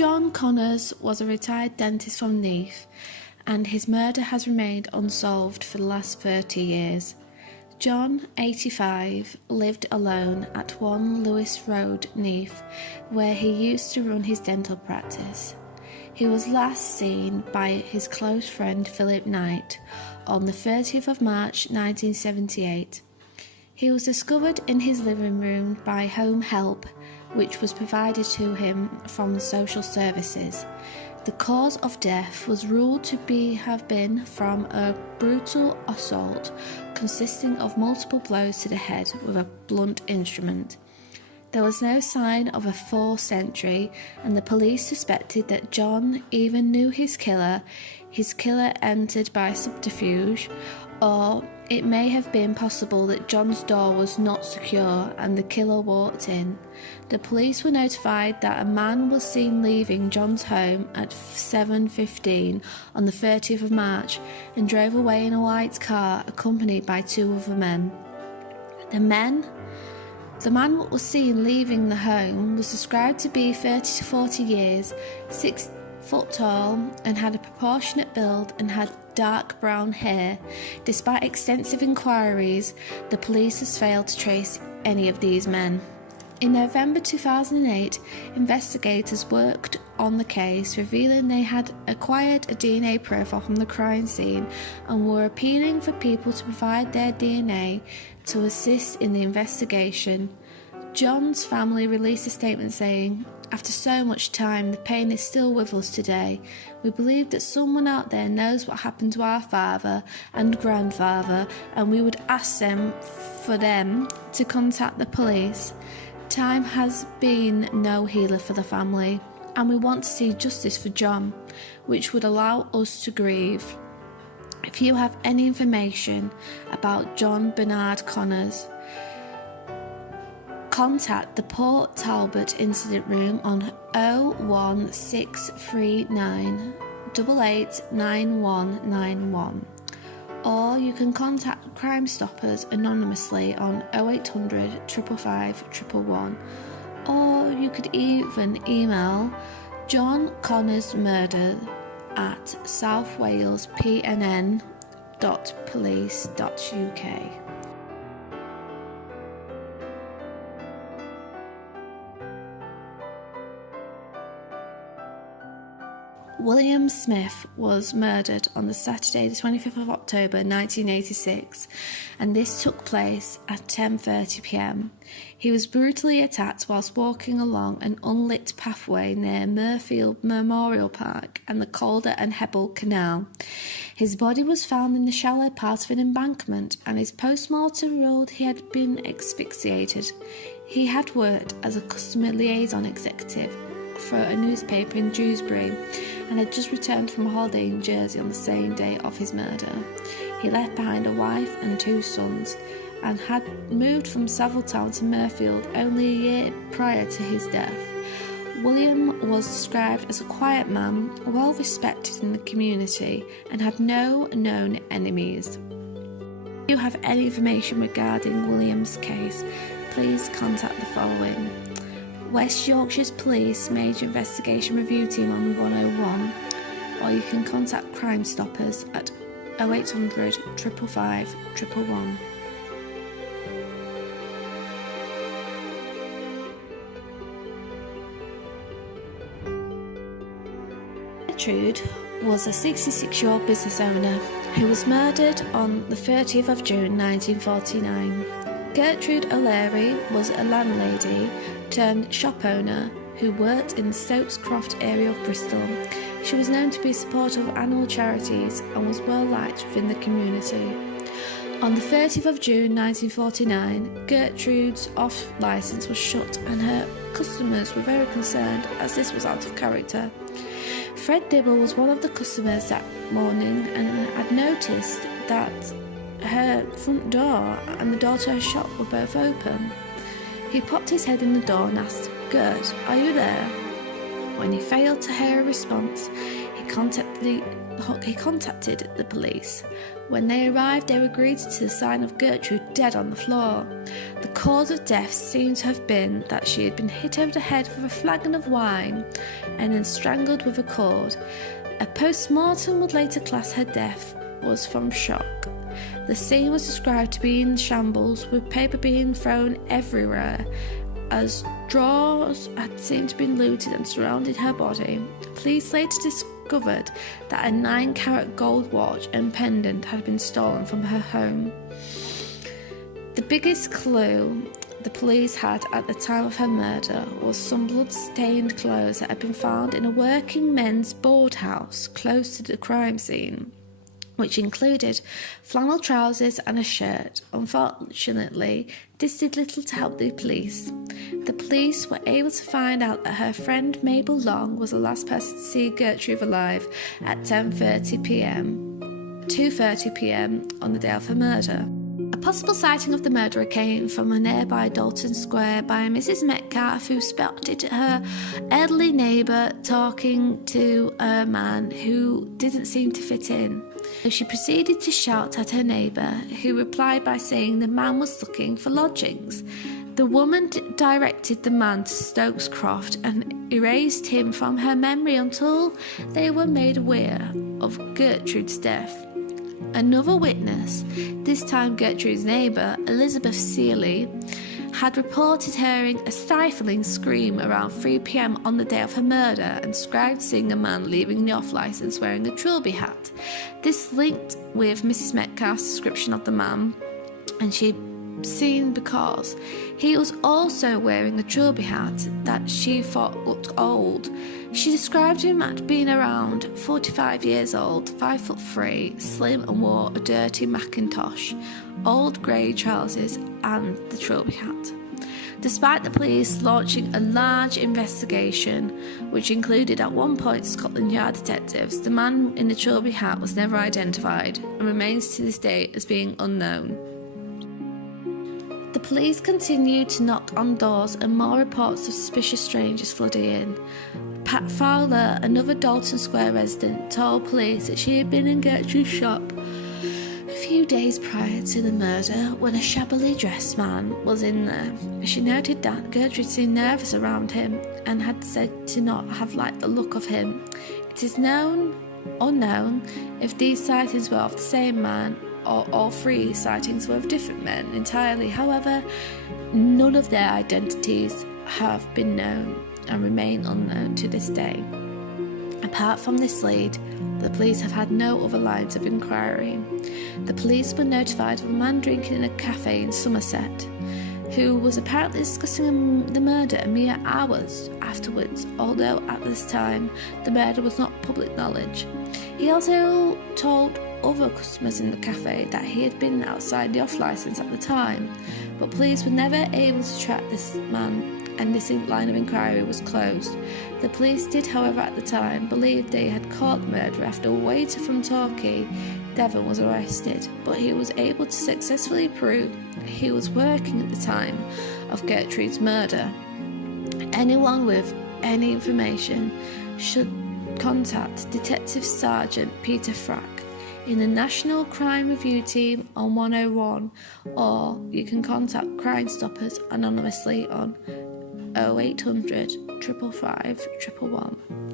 John Connors was a retired dentist from Neath, and his murder has remained unsolved for the last 30 years. John, 85, lived alone at 1 Lewis Road, Neath, where he used to run his dental practice. He was last seen by his close friend Philip Knight on the 30th of March 1978. He was discovered in his living room by home help, which was provided to him from the social services. The cause of death was ruled to have been from a brutal assault consisting of multiple blows to the head with a blunt instrument. There was no sign of a forced entry, and the police suspected that John even knew his killer entered by subterfuge, or it may have been possible that John's door was not secure and the killer walked in. The police were notified that a man was seen leaving John's home at 7:15 on the 30th of March and drove away in a white car accompanied by 2 other men. The man that was seen leaving the home was described to be 30 to 40 years, 6 foot tall, and had a proportionate build and had dark brown hair. Despite extensive inquiries, the police has failed to trace any of these men. In November 2008, investigators worked on the case, revealing they had acquired a DNA profile from the crime scene and were appealing for people to provide their DNA to assist in the investigation. John's family released a statement saying, "After so much time, the pain is still with us today. We believe that someone out there knows what happened to our father and grandfather, and we would ask them for them to contact the police. Time has been no healer for the family, and we want to see justice for John, which would allow us to grieve. If you have any information about John Bernard Connors, contact the Port Talbot Incident Room on 01639 889191, or you can contact Crime Stoppers anonymously on 0800 555 111, or you could even email John Connors Murder at southwaleспnn.police.uk. William Smith was murdered on the Saturday the 25th of October 1986, and this took place at 10:30 p.m. He was brutally attacked whilst walking along an unlit pathway near Murfield Memorial Park and the Calder and Hebble Canal. His body was found in the shallow part of an embankment, and his post-mortem ruled he had been asphyxiated. He had worked as a customer liaison executive for a newspaper in Dewsbury and had just returned from a holiday in Jersey on the same day of his murder. He left behind a wife and 2 sons and had moved from Saviltown to Murfield only a year prior to his death. William was described as a quiet man, well respected in the community, and had no known enemies. If you have any information regarding William's case, please contact the following: West Yorkshire's Police Major Investigation Review Team on 101, or you can contact Crime Stoppers at 0800 555 111. Gertrude was a 66-year-old business owner who was murdered on the 30th of June 1949. Gertrude O'Leary was a landlady turned shop owner who worked in the Stokes Croft area of Bristol. She was known to be a supporter of animal charities and was well liked within the community. On the 30th of June 1949, Gertrude's off licence was shut and her customers were very concerned as this was out of character. Fred Dibble was one of the customers that morning and had noticed that her front door and the door to her shop were both open. He popped his head in the door and asked, "Gert, are you there?" When he failed to hear a response, he contacted the police. When they arrived, they were greeted to the sign of Gertrude dead on the floor. The cause of death seemed to have been that she had been hit over the head with a flagon of wine and then strangled with a cord. A post-mortem would later class her death was from shock. The scene was described to be in shambles, with paper being thrown everywhere, as drawers had seemed to be looted and surrounded her body. Police later discovered that a 9-carat gold watch and pendant had been stolen from her home. The biggest clue the police had at the time of her murder was some blood-stained clothes that had been found in a working men's board house close to the crime scene, which included flannel trousers and a shirt. Unfortunately, this did little to help the police. The police were able to find out that her friend Mabel Long was the last person to see Gertrude alive at 2:30 p.m. on the day of her murder. A possible sighting of the murderer came from a nearby Dalton Square by Mrs. Metcalf, who spotted her elderly neighbour talking to a man who didn't seem to fit in. She proceeded to shout at her neighbour, who replied by saying the man was looking for lodgings. The woman directed the man to Stokes Croft and erased him from her memory until they were made aware of Gertrude's death. Another witness, this time Gertrude's neighbour, Elizabeth Seeley, had reported hearing a stifling scream around 3 p.m. on the day of her murder and described seeing a man leaving the off-licence wearing a trilby hat. This linked with Mrs. Metcalf's description of the man, and she'd seen because he was also wearing a trilby hat that she thought looked old. She described him as being around 45 years old, 5'3", slim, and wore a dirty Macintosh, old grey trousers and the trilby hat. Despite the police launching a large investigation, which included at one point Scotland Yard detectives, the man in the trilby hat was never identified and remains to this day as being unknown. The police continued to knock on doors and more reports of suspicious strangers flooded in. Pat Fowler, another Dalton Square resident, told police that she had been in Gertrude's shop a few days prior to the murder when a shabbily dressed man was in there. She noted that Gertrude seemed nervous around him and had said to not have liked the look of him. It is unknown if these sightings were of the same man or all 3 sightings were of different men entirely. However, none of their identities have been known and remain unknown to this day. Apart from this lead, the police have had no other lines of inquiry. The police were notified of a man drinking in a cafe in Somerset, who was apparently discussing the murder a mere hours afterwards, although at this time the murder was not public knowledge. He also told other customers in the cafe that he had been outside the off-licence at the time, but police were never able to track this man, and this line of inquiry was closed. The police did, however, at the time believe they had caught the murderer after a waiter from Torquay, Devon, was arrested, but he was able to successfully prove he was working at the time of Gertrude's murder. Anyone with any information should contact Detective Sergeant Peter Frack in the National Crime Review Team on 101, or you can contact Crime Stoppers anonymously on 0800 555 111.